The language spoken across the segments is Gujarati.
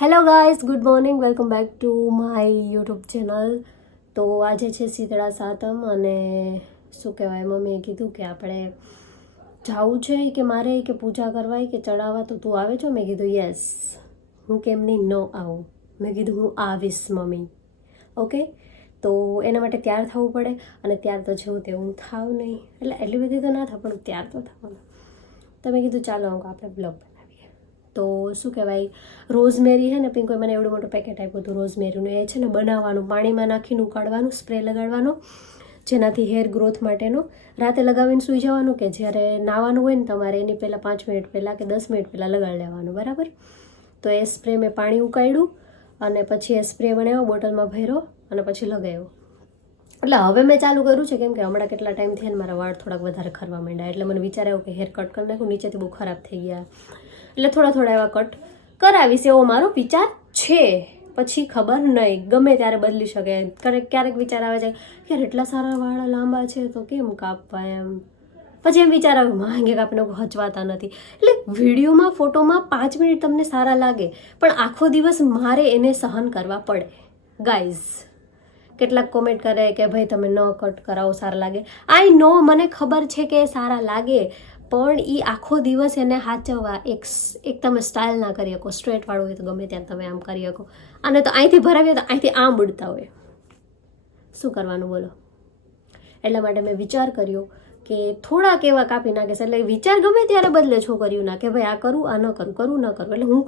Hello guys, good morning, welcome back to my YouTube channel. તો આજે છે શીતળા સાતમ અને શું કહેવાય, મમ્મીએ કીધું કે આપણે જવું છે કે મારે કે પૂજા કરવાય કે ચડાવવા, તો તું આવે છો? મેં કીધું યસ. હું કેમ નહીં ન આવું? મેં કીધું હું આવીશ મમ્મી. ઓકે, તો એના માટે તૈયાર થવું પડે અને ત્યાર તો જેવું તેવું થાવ નહીં, એટલે એટલી બધી તો ના થાય પણ તૈયાર તો થવાનું. તો મેં કીધું ચાલો આપણે બ્લોગ બનાવીએ. તો શું કહેવાય, રોઝમેરી છે ને, પિંકોએ મને એવડું મોટું પેકેટ આપ્યું હતું રોઝમેરીનું. એ છે ને બનાવવાનું, પાણીમાં નાખીને ઉકાળવાનું, સ્પ્રે લગાડવાનો જેનાથી હેર ગ્રોથ માટેનો. રાતે લગાવીને સૂઈ જવાનું કે જ્યારે નાવાનું હોય ને તમારે એની પહેલાં 5 મિનિટ પહેલાં કે 10 મિનિટ પહેલાં લગાડી લેવાનું, બરાબર? તો એ સ્પ્રે મેં પાણી ઉકાળ્યું અને પછી એ સ્પ્રે બનાવ્યો, બોટલમાં ભર્યો અને પછી લગાવ્યો. એટલે હવે મેં ચાલુ કર્યું છે કેમ કે હમણાં કેટલા ટાઈમથી ને મારા વાળ થોડાક વધારે ખરવા માંડ્યા, એટલે મને વિચાર આવ્યો કે હેર કટ કરી નાખું, નીચેથી બહુ ખરાબ થઈ ગયા, એટલે થોડા એવા કટ કરાવીશ એવો મારો વિચાર છે. પછી ખબર નહીં, ગમે ત્યારે બદલી શકે. ક્યારેક વિચાર આવે છે કે યાર એટલા સારા વાળ લાંબા છે તો કેમ કાપવા એમ. પછી એમ વિચાર આવે માંગે કાપીને હચવાતા નથી. એટલે વિડીયોમાં ફોટોમાં 5 મિનિટ તમને સારા લાગે પણ આખો દિવસ મારે એને સહન કરવા પડે. ગાઈઝ કેટલાક કોમેન્ટ કરે કે ભાઈ તમે ન કટ કરાવો, સારા લાગે. આઈ નો, મને ખબર છે કે સારા લાગે, પણ એ આખો દિવસ એને સાચવવા એક તમે સ્ટાઇલ ના કરી શકો. સ્ટ્રેટવાળું હોય તો ગમે ત્યાં તમે આમ કરી શકો, અને તો અહીંથી ભરાવીએ તો અહીંથી આમ ઉડતા હોય, શું કરવાનું બોલો? એટલા માટે મેં વિચાર કર્યો કે થોડાક એવા કાપી નાખીશ. એટલે વિચાર ગમે ત્યારે બદલે છોકરીઓના કે ભાઈ આ કરું, આ ન કરું, કરું ન કરું. એટલે હું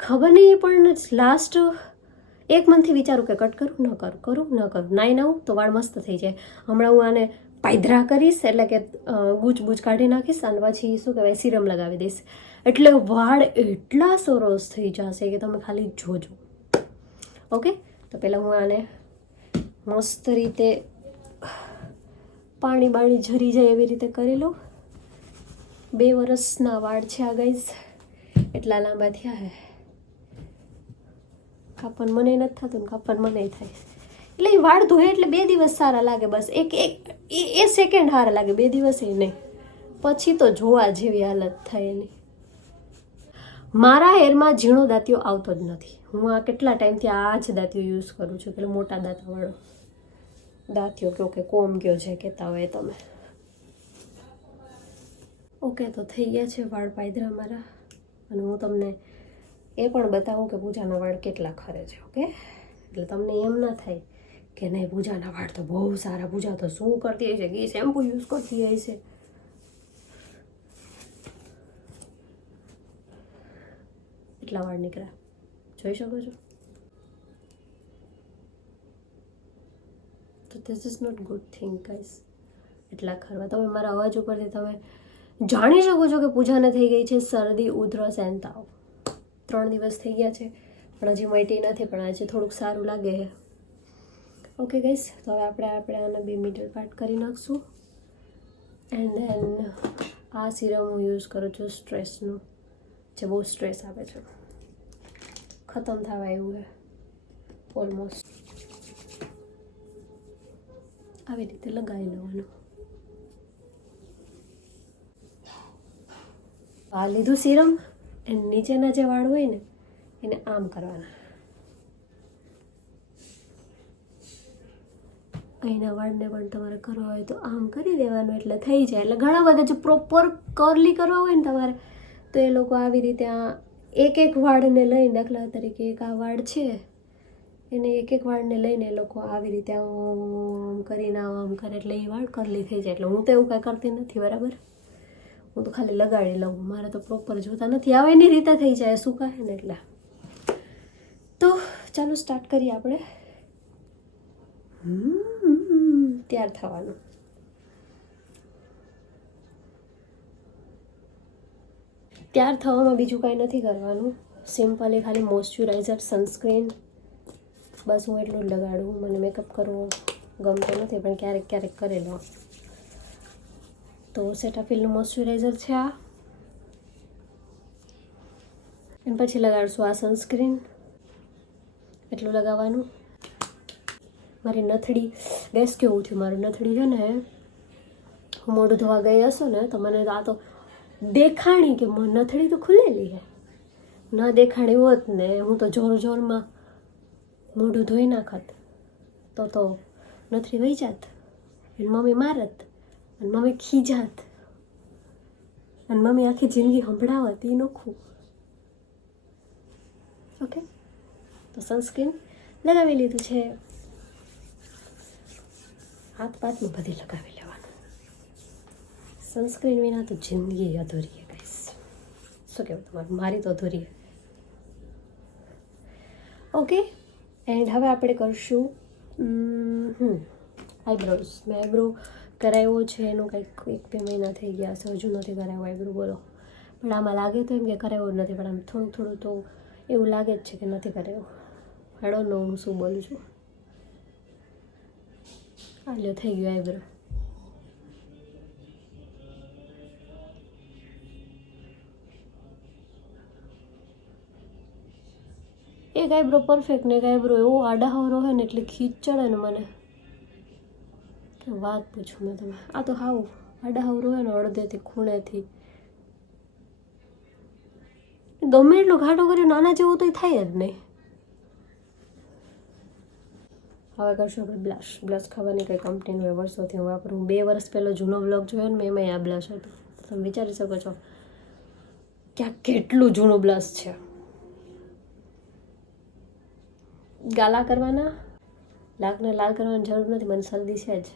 ખબર નહીં પણ લાસ્ટ 1 મંથથી વિચારું કે કટ કરું ન કરું, કરું ન કરું. નાઈ નાવું તો વાળ મસ્ત થઈ જાય. હમણાં હું આને પાયધરા કરીશ, એટલે કે ગૂંચ કાઢી નાખીશ અને પછી શું કહેવાય સિરમ લગાવી દઈશ, એટલે વાળ એટલા સરસ થઈ જશે કે તમે ખાલી જોજો. ઓકે, તો પહેલાં હું આને મસ્ત રીતે પાણી ઝરી જાય એવી રીતે કરી લઉં. 2 વર્ષના વાળ છે આ ગાઈઝ, એટલા લાંબા થયા હે. કાપન મને નથી થતું ને કાપન મને થાય, એટલે એ વાળ ધોય એટલે 2 દિવસ સારા લાગે, બસ એ સેકન્ડ સારા લાગે, 2 દિવસ એ નહીં. પછી તો જોવા જેવી હાલત થાય એની. મારા હેરમાં ઝીણો દાંતિયો આવતો જ નથી. હું આ કેટલા ટાઈમથી આ જ દાંતિયો યુઝ કરું છું, એટલે મોટા દાંતાવાળો દાંતિયો કયો કે કોમ કયો છે કહેતા હોય તમે. ઓકે, તો થઈ ગયા છે વાળ પાયદરા મારા, અને હું તમને એ પણ બતાવું કે પૂજાના વાળ કેટલા ખરે છે. ઓકે, એટલે તમને એમ ના થાય કે નહીં પૂજાના વાળ તો બહુ સારા, પૂજા તો શું કરતી હોય છે, કે શેમ્પુ યુઝ કરતી હોય છે. એટલા વાળ નીકળ્યા, જોઈ શકો છો. તો this is not good thing guys. એટલા ખરવા. તમે મારા અવાજ ઉપરથી તમે જાણી શકો છો કે પૂજાને થઈ ગઈ છે શરદી, ઉધરસ એન્ડ તાવ. 3 દિવસ થઈ ગયા છે પણ હજી મટી નથી, પણ આજે થોડુંક સારું લાગે છે. ઓકે ગાઈઝ, તો હવે આપણે આને 2 મિડલ પાર્ટ કરી નાખશું. એન્ડ ધેન આ સિરમ હું યુઝ કરું છું સ્ટ્રેસનું, જે બહુ સ્ટ્રેસ આપે છે. ખતમ થવા આવ્યું છે ઓલમોસ્ટ. આવી રીતે લગાવી લેવાનું. આ લીધું સિરમ, એન્ડ નીચેના જે વાળ હોય ને એને આમ કરવાના. અહીંના વાળને પણ તમારે કરવા હોય તો આમ કરી દેવાનું, એટલે થઈ જાય. એટલે ઘણા બધા જે પ્રોપર કર્લી કરવા હોય ને તમારે, તો એ લોકો આવી રીતે આ એક વાળને લઈને, દાખલા તરીકે એક આ વાળ છે એને એક વાળને લઈને એ લોકો આવી રીતે આમ કરીને આમ કરે, એટલે એ વાળ કર્લી થઈ જાય. એટલે હું તો એવું કાંઈ કરતી નથી, બરાબર? હું તો ખાલી લગાડી લઉં, મારે તો પ્રોપર જોતા નથી, આવે એની રીતે થઈ જાય, શું કહે ને. એટલે તો ચાલો સ્ટાર્ટ કરીએ આપણે. તૈયાર થવાનું. તૈયાર થવામાં બીજું કાંઈ નથી કરવાનું, સિમ્પલી ખાલી મોઇશ્ચરાઇઝર, સનસ્ક્રીન, બસ હું એટલું જ લગાડું. મને મેકઅપ કરવો ગમતો નથી પણ ક્યારેક કરી લો. તો સેટાફિલનું મોઇશ્ચરાઇઝર છે આ, અને પછી લગાડશું આ સનસ્ક્રીન. એટલું લગાવવાનું. મારી નથડી ગેસ કેવું થયું, મારું નથડી છે ને, હું મોઢું ધોવા ગઈ હશો ને તો મને આ તો દેખાણી કે નથડી તો ખુલેલી છે, ન દેખાડ્યું હોત ને હું તો જોર જોરમાં મોઢું ધોઈ નાખત તો નથી વહી જાત અને મમ્મી મારત અને મમ્મી ખીજાત અને મમ્મી આખી જિંદગી સંભળાવત એ નોખું. ઓકે, તો સનસ્ક્રીન લગાવી લીધું છે. હાથ પાથમાં બધી લગાવી લેવાનું. સનસ્ક્રીન વિના તો જિંદગી અધૂરી છે ગાઈસ. શું કહેવું તમારું? મારી તો અધૂરી છે. ઓકે, એન્ડ હવે આપણે કરશું આઈબ્રોઝ. મેં આઈબ્રો કરાવ્યો છે એનું કંઈક 1-2 મહિના થઈ ગયા છે, હજુ નથી કરાવ્યો આઈબ્રો. બોલો, પણ આમાં લાગે તો એમ કે કરાવ્યો જ નથી, પણ આમ થોડું થોડું તો એવું લાગે જ છે કે નથી કરાવ્યો. આઈ ડોન્ટ નો હું શું બોલું છું. આ લ્યો થઈ ગયો આઈબ્રો. એક આઈબ્રો પરફેક્ટ ને એક આઈબ્રો એવો આડાહવરો હોય ને એટલે ખીચ ચડે ને મને કે વાત પૂછું મેં તમે. આ તો હાવ આડાહવરો હોય ને અડધેથી ખૂણેથી ગમે એટલો ઘાટો કર્યો નાના જેવું તો થાય જ નહીં. હવે કરશું આપણે બ્લશ. બ્લશ ખાવાની કંઈ કંપનીનું એ વર્ષોથી હું વાપરું. 2 વર્ષ પહેલો જૂનો બ્લોગ જોયો ને એમાં આ બ્લશ હતું. તમે વિચારી શકો છો કે આ કેટલું જૂનું બ્લશ છે. ગાલા કરવાના, લાકને લાલ કરવાની જરૂર નથી, મને શરદી છે જ,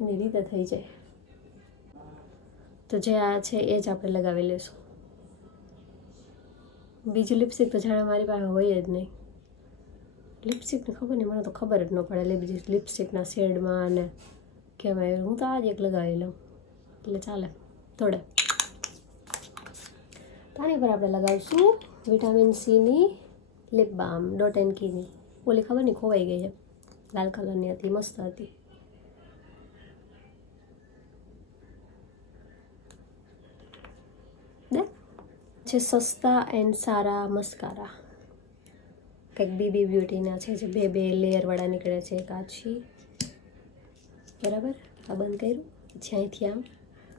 એની રીતે થઈ જાય. તો જે આ છે એ જ આપણે લગાવી લઈશું. બીજી લિપસ્ટિક તો જાણે મારી પાસે હોય જ નહીં. લિપસ્ટિકને ખબર નહીં, મને તો ખબર જ ન પડે બીજી લિપસ્ટિકના શેડમાં અને કેમ. હું તો આ જ એક લગાવી લઉં એટલે ચાલે. થોડે આની પર આપણે લગાવીશું વિટામિન સીની લિપ બામ ડોટ એન્ડ કીની. ઓલી ખબર નહીં ખોવાઈ ગઈ છે, લાલ કલરની હતી, મસ્ત હતી. છે સસ્તા એન્ડ સારા મસ્કારા, કંઈક બીબી બ્યુટીના છે જે 2 લેયરવાળા નીકળે છે. કાચી બરાબર, આ બંધ કર્યું પછી અહીંથી આમ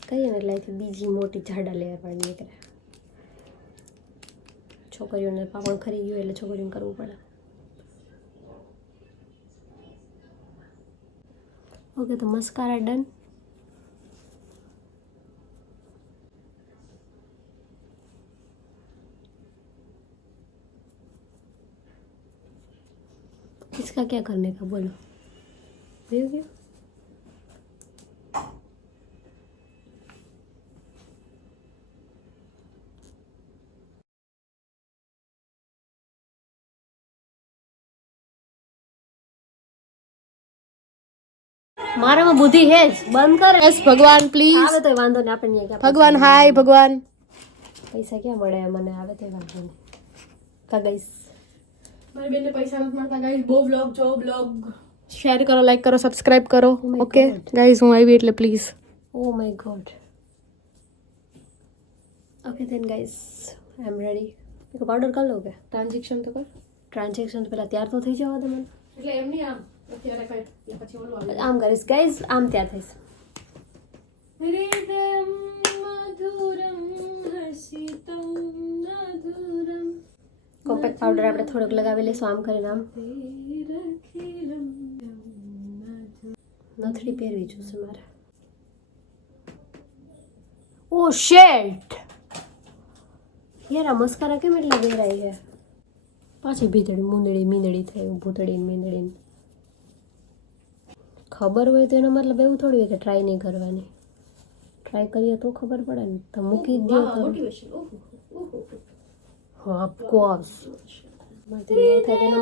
કરીએ ને એટલે અહીંથી બીજી મોટી જાડા લેયરવાળી નીકળે. છોકરીઓને પાપણ ખરી ગયું એટલે છોકરીઓને કરવું પડે. ओके, तो मस्कारा डन. इसका क्या करने का बोलो. देख गया મારામાં બુદ્ધિ હે જ. બંધ કર. यस भगवान प्लीज. આવે તો વાંધો નહીં, આપણે ક્યાં भगवान हाय भगवान. પૈસા ક્યાં મળે મને, આવે તો વાંધો નહીં. કા ગઈસ મારી બેનને પૈસા નથી મળતા ગાઈસ. બહુ વ્લોગ જો, વ્લોગ શેર કરો, લાઈક કરો, સબસ્ક્રાઇબ કરો. ઓકે ગાઈસ, હું આવી એટલે please. Oh my god. Okay then guys, I am ready. એક ઓર્ડર કરી લો કે ટ્રાન્ઝેક્શન તો કર. ટ્રાન્ઝેક્શન તો પહેલાં તૈયાર તો થઈ જવા દે મને. એટલે એમ નહીં, આમ અત્યારે કઈ એટલે પછી ઓલું આવે. આમ કરીશ ગાઈસ, આમ તૈયાર થઈશ. હૃદયમ મધુરમ હસિતમ મધુરમ. કોમ્પેક્ટ પાવડર આપણે થોડોક લગાવી લઈશું આમ કરીને. આમ નથડી પહેરવી જોશે મારે. ઓ શેટ યાર, આ મસ્કારા કેમ એટલા વેરાઈ છે. પાછી ભીતળી મૂંદડી મીંદડી થઈ, ભૂતળી મીંદડી. ખબર હોય તો એનો મતલબ એવું થોડું હોય કે ટ્રાય નહીં કરવાની. ટ્રાય કરીએ તો ખબર પડે ને. તો મૂકી દો તો ઓફકોર્સ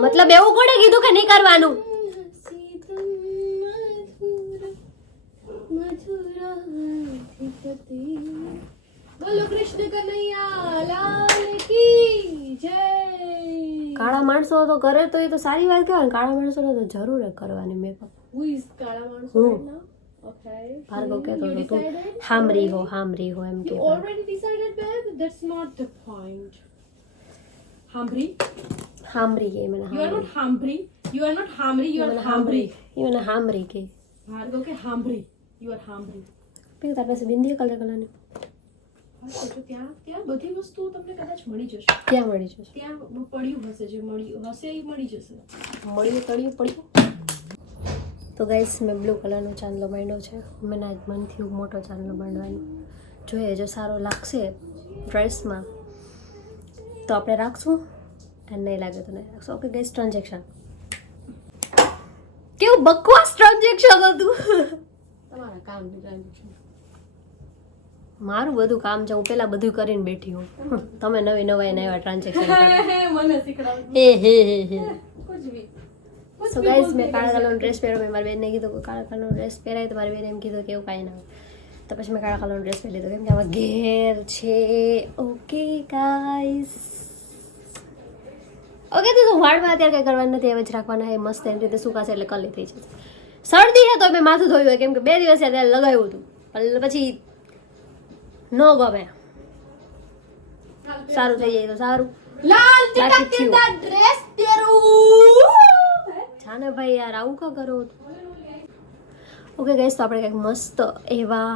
મતલબ એવું કોણે કીધું કે નહીં કરવાનું. બોલો કૃષ્ણ કનૈયા લાલ કી જય. કાળા માણસો તો કરે તો એ તો સારી વાત કહેવાય. કાળા માણસોને તો જરૂર જ કરવાની મેકઅપ. હુ ઇઝ કાળા માણસો હું. right now? Okay. ભાર્ગવ કહેતો You હતો તું decided? હામરી હો એમ You કે. already decided, babe? That's not the point. Hambri? હામરી કે મને You are not Hambri. You are not Hamri. You are મને Hambri. એ મને હામરી કે. Bhargav ke Hambri. You are Hambri. તાર પાસે બિંદી કલરની ત્યાં ત્યાં બધી વસ્તુઓ તમને કદાચ મળી જશે. ક્યાં મળી જશે? ત્યાં પડ્યું હશે, જે મળ્યું હશે એ મળી જશે. મળ્યું તળિયું પડ્યું. તો ગાઈસ મેં બ્લુ કલરનો ચાંદલો બાંધ્યો છે. મને આજ મન થયું મોટો ચાંદલો બાંધવાનો. જોઈએ જો સારો લાગશે ડ્રેસમાં તો આપણે રાખશું, અને નહીં લાગે તો નહીં રાખશું. Okay guys, transaction. કેવું બકવાસ ટ્રાન્ઝેક્શન હતું. તમારા કામનું ટ્રાન્ઝેક્શન. મારું બધું કામ છે, હું પેલા બધું કરીને બેઠી હું. તમે નવી નવા ટ્રાન્ઝેક્શન મને શીખડાવ. હે હે હે હે. કુછ ભી. સો ગાઈઝ મેં કાળા કલરનો ડ્રેસ પહેર્યો. મેં મારી બેનને કીધું કે કાળા કલરનો ડ્રેસ પહેરાય, તો મારી બેને એમ કીધું કે એવું કાંઈ ના હોય. તો પછી મેં કાળા કલરનો ડ્રેસ પહેરી લીધો કેમ કે આમાં ઘેર છે. ઓકે ગાઈઝ, ઓકે તો વાળમાં અત્યારે કંઈ કરવાનું નથી, હવે જ રાખવાના છે મસ્ત એની રીતે સુકાશે એટલે કલી થઈ જશે. શરદી છે તો મેં માથું ધોયું હોય કેમ કે 2 દિવસ ત્યારે લગાવ્યું હતું, એટલે પછી ન ગમે. સારું થઈ જાય તો સારું. લાલ બાકી ચટકદાર ડ્રેસ પહેરું. જાને ભાઈ યાર આવું કા કરો. ઓકે ગાઈસ, તો આપણે કંઈક મસ્ત એવા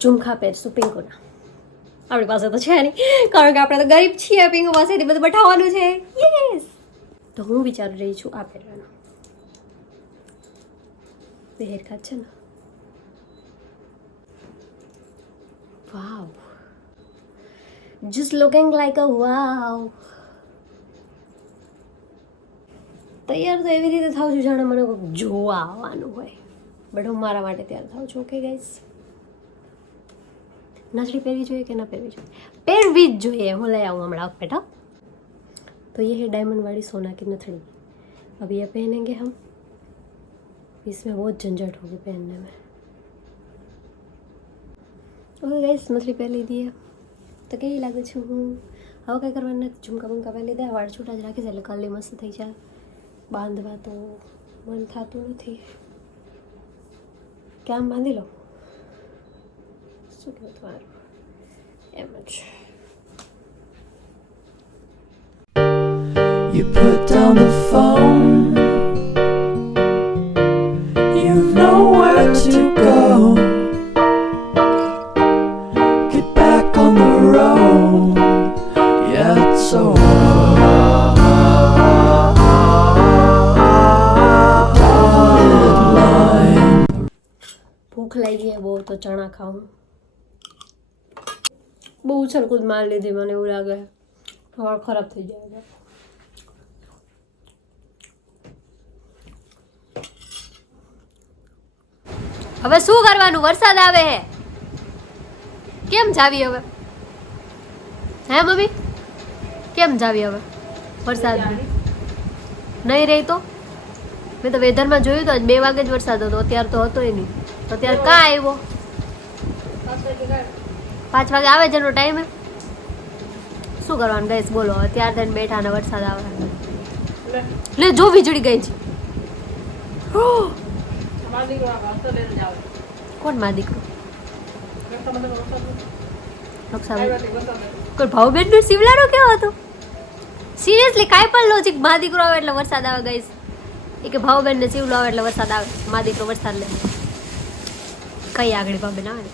ઝુમખા પહેરશું પિંકુના. આપણી પાસે તો છે નહીં, કારણ કે આપણે તો ગરીબ છીએ. પિંકુ પાસેથી બધું બઠાવવાનું છે. યસ, તો હું વિચારી રહી છું આ પહેરવાનો. બે હેરખાત છે ને. વાવ, just looking like a wow. તૈયાર તો એવી રીતે થાઉં છું જાણે મને કોઈ જોવા આવવાનું હોય, બટ હું મારા માટે તૈયાર થાઉં છું. ઓકે ગાઈસ, નથડી પહેરવી જોઈએ કે ના પહેરવી જોઈએ? પહેરવી જ જોઈએ. હું લઈ આऊँ हमारा बेटा. तो ये है डायमंड वाली सोना की नथड़ी. अब ये पहनेंगे हम. इसमें बहुत झंझट होगी पहनने में. ओके गाइस, नथड़ी पहन લીધી है તો કેવી લાગે છે હું? હવે કંઈ કરવાનું નથી, ઝુમકા બુમકા પહેરી લીધા, વાળ છૂટા જ રાખીશ એટલે કલી મસ્ત થઈ જાય. બાંધવા તો મન થતું નથી. કેમ બાંધી લો? શું કહું તમારું? એમ જ. You put down the phone. You've nowhere to go. Get back on the road. Yeah, it's so ભૂખ લાગી છે બહુ, તો ચણા ખાઉં. બહુ ઉછળકૂદ મારી લીધી, મને એવું લાગે વાળ ખરાબ થઈ જાય. હવે શું કરવાનું? વરસાદ આવે હે, કેમ જાવી હવે? હે મમ્મી, કેમ જાવી હવે? વરસાદ નહીં રહી તો મેં તો વેધરમાં જોયું તો 2 વાગે જ વરસાદ હતો, અત્યારે તો હતો નહીં. તો અત્યારે કાં આવ્યો? 5 વાગે આવે જેનો ટાઈમ. શું કરવાનું ગાઈસ બોલો? અત્યારે થઈને બેઠા ને વરસાદ આવે. લે જો વીજળી ગઈ છે. કોણ માં દીકરો? કોઈ ભાવબેન નું શિવલારો કેવો હતો? સિરિયસલી કાંઈ પણ લોજિક. માં દીકરો આવે એટલે વરસાદ આવે ગાઈસ. એ કે ભાવબેન ને શિવલો આવે એટલે વરસાદ આવે. માં દીકરો વરસાદ લે. કઈ આગળ ભાવબેન આવે ને